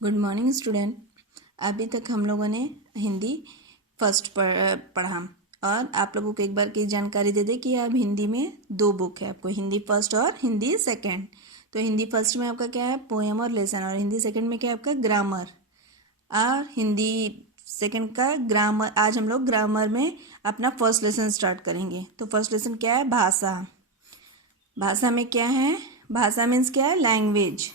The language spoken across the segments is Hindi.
Good morning student. अभी तक हम लोगों ने हिंदी फर्स्ट पढ़ा और आप लोगों को एक बार की जानकारी दे दे कि अब हिंदी में दो बुक है आपको, हिंदी फर्स्ट और हिंदी सेकंड। तो हिंदी फर्स्ट में आपका क्या है, पोएम और लेसन, और हिंदी सेकंड में क्या है आपका, ग्रामर। और हिंदी सेकंड का ग्रामर, आज हम लोग ग्रामर में अपना फर्स्ट लेसन स्टार्ट करेंगे। तो फर्स्ट लेसन क्या है, भाषा। भाषा में क्या है, भाषा मीन्स क्या है, लैंग्वेज।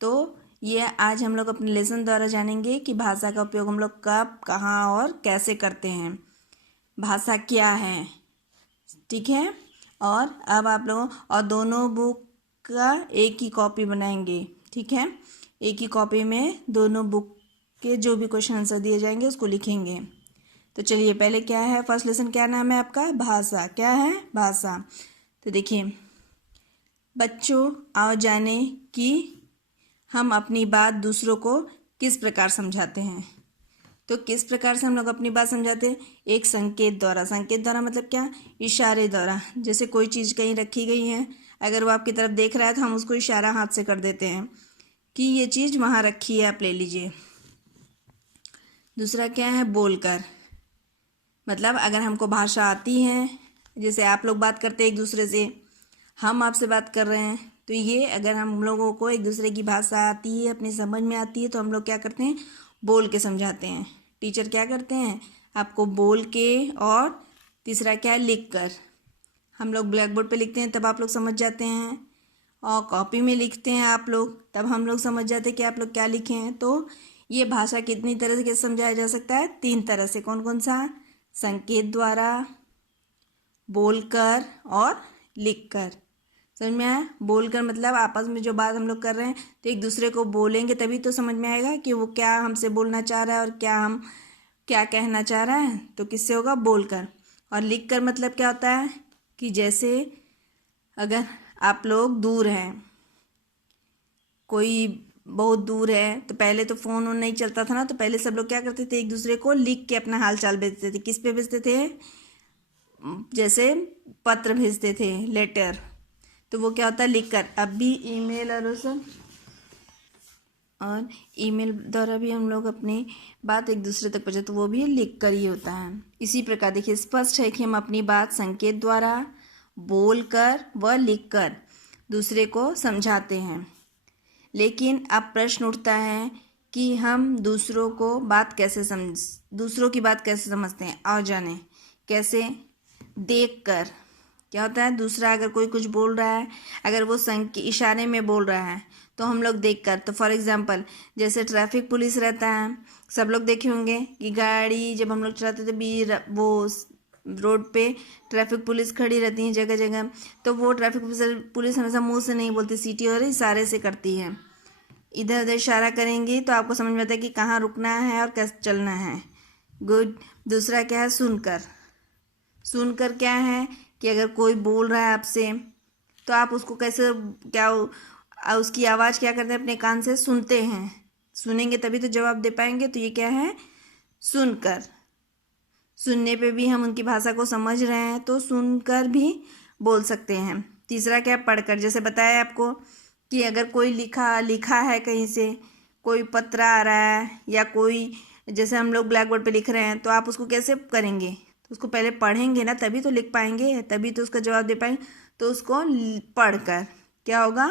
तो ये आज हम लोग अपने लेसन द्वारा जानेंगे कि भाषा का उपयोग हम लोग कब, कहाँ और कैसे करते हैं, भाषा क्या है, ठीक है। और अब आप लोगों और दोनों बुक का एक ही कॉपी बनाएंगे, ठीक है। एक ही कॉपी में दोनों बुक के जो भी क्वेश्चन आंसर दिए जाएंगे उसको लिखेंगे। तो चलिए, पहले क्या है, फर्स्ट लेसन क्या नाम है आपका, भाषा। क्या है, भाषा। तो देखिए बच्चों, आओ जाने कि हम अपनी बात दूसरों को किस प्रकार समझाते हैं। तो किस प्रकार से हम लोग अपनी बात समझाते हैं, एक संकेत द्वारा। संकेत द्वारा मतलब क्या, इशारे द्वारा। जैसे कोई चीज़ कहीं रखी गई है, अगर वो आपकी तरफ देख रहा है तो हम उसको इशारा हाथ से कर देते हैं कि ये चीज़ वहाँ रखी है, आप ले लीजिए। दूसरा क्या है, बोलकर। मतलब अगर हमको भाषा आती है, जैसे आप लोग बात करते हैं एक दूसरे से, हम आपसे बात कर रहे हैं, तो ये अगर हम लोगों को एक दूसरे की भाषा आती है, अपनी समझ में आती है, तो हम लोग क्या करते हैं, बोल के समझाते हैं। टीचर क्या करते हैं, आपको बोल के, और तीसरा क्या है, लिख कर। हम लोग ब्लैक बोर्ड पे लिखते हैं तब आप लोग समझ जाते हैं, और कॉपी में लिखते हैं आप लोग तब हम लोग समझ जाते हैं कि आप लोग क्या लिखे हैं। तो ये भाषा कितनी तरह से समझाया जा सकता है, 3 तरह से। कौन कौन सा, संकेत द्वारा, बोलकर और लिखकर। समझ में आया। बोलकर मतलब आपस में जो बात हम लोग कर रहे हैं, तो एक दूसरे को बोलेंगे तभी तो समझ में आएगा कि वो क्या हमसे बोलना चाह रहा है और क्या हम क्या कहना चाह रहा है। तो किससे होगा, बोलकर। और लिखकर मतलब क्या होता है कि जैसे अगर आप लोग दूर हैं, कोई बहुत दूर है, तो पहले तो फ़ोन वोन नहीं चलता था ना, तो पहले सब लोग क्या करते थे, एक दूसरे को लिख के अपना हाल चाल भेजते थे। किस पे भेजते थे, जैसे पत्र भेजते थे, लेटर। तो वो क्या होता है, लिखकर। अब भी ईमेल और ईमेल द्वारा भी हम लोग अपनी बात एक दूसरे तक पहुँचे, तो वो भी लिख कर ही होता है। इसी प्रकार देखिए, स्पष्ट है कि हम अपनी बात संकेत द्वारा, बोलकर व लिखकर दूसरे को समझाते हैं। लेकिन अब प्रश्न उठता है कि हम दूसरों की बात कैसे समझते हैं। आओ जाने कैसे, देखकर। क्या होता है, दूसरा अगर कोई कुछ बोल रहा है, अगर वो इशारे में बोल रहा है, तो हम लोग देखकर। तो फॉर एग्जांपल, जैसे ट्रैफिक पुलिस रहता है, सब लोग देखे होंगे कि गाड़ी जब हम लोग चलाते थे भी वो रोड पे ट्रैफिक पुलिस खड़ी रहती है जगह जगह, तो वो ट्रैफिक पुलिस हमेशा मुंह से नहीं बोलती, सीटी और इशारे से करती है। इधर उधर इशारा करेंगी तो आपको समझ में आता है कि कहाँ रुकना है और कैसे चलना है। गुड। दूसरा क्या है, सुनकर। सुनकर क्या है कि अगर कोई बोल रहा है आपसे, तो आप उसको कैसे, क्या उसकी आवाज़ क्या करते हैं, अपने कान से सुनते हैं। सुनेंगे तभी तो जवाब दे पाएंगे। तो ये क्या है, सुनकर। सुनने पे भी हम उनकी भाषा को समझ रहे हैं, तो सुनकर भी बोल सकते हैं। तीसरा क्या, पढ़कर। जैसे बताया आपको कि अगर कोई लिखा है कहीं से, कोई पत्र आ रहा है, या कोई, जैसे हम लोग ब्लैक बोर्ड पे लिख रहे हैं, तो आप उसको कैसे करेंगे, तो उसको पहले पढ़ेंगे ना, तभी तो लिख पाएंगे, तभी तो उसका जवाब दे पाएंगे। तो उसको पढ़कर। क्या होगा,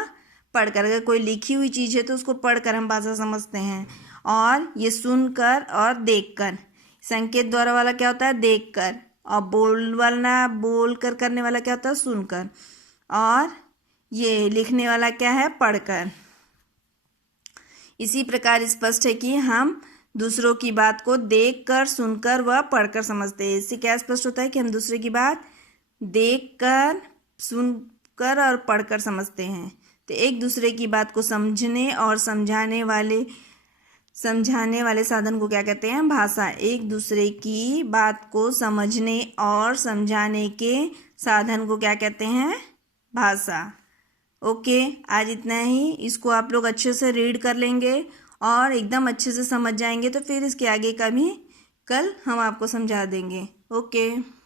पढ़कर। अगर कोई लिखी हुई चीज़ है तो उसको पढ़कर हम भाषा समझते हैं। और ये सुनकर और देखकर। संकेत द्वारा वाला क्या होता है, देखकर। और बोल कर करने वाला क्या होता है, सुनकर। और ये लिखने वाला क्या है, पढ़कर। इसी प्रकार स्पष्ट है कि हम दूसरों की बात को देखकर, सुनकर व पढ़कर समझते हैं। इससे क्या स्पष्ट होता है कि हम दूसरे की बात देखकर, सुनकर और पढ़कर समझते हैं। तो एक दूसरे की बात को समझने और समझाने वाले साधन को क्या कहते हैं, भाषा। एक दूसरे की बात को समझने और समझाने के साधन को क्या कहते हैं, भाषा। ओके, आज इतना ही। इसको आप लोग अच्छे से रीड कर लेंगे और एकदम अच्छे से समझ जाएंगे, तो फिर इसके आगे का भी कल हम आपको समझा देंगे। ओके।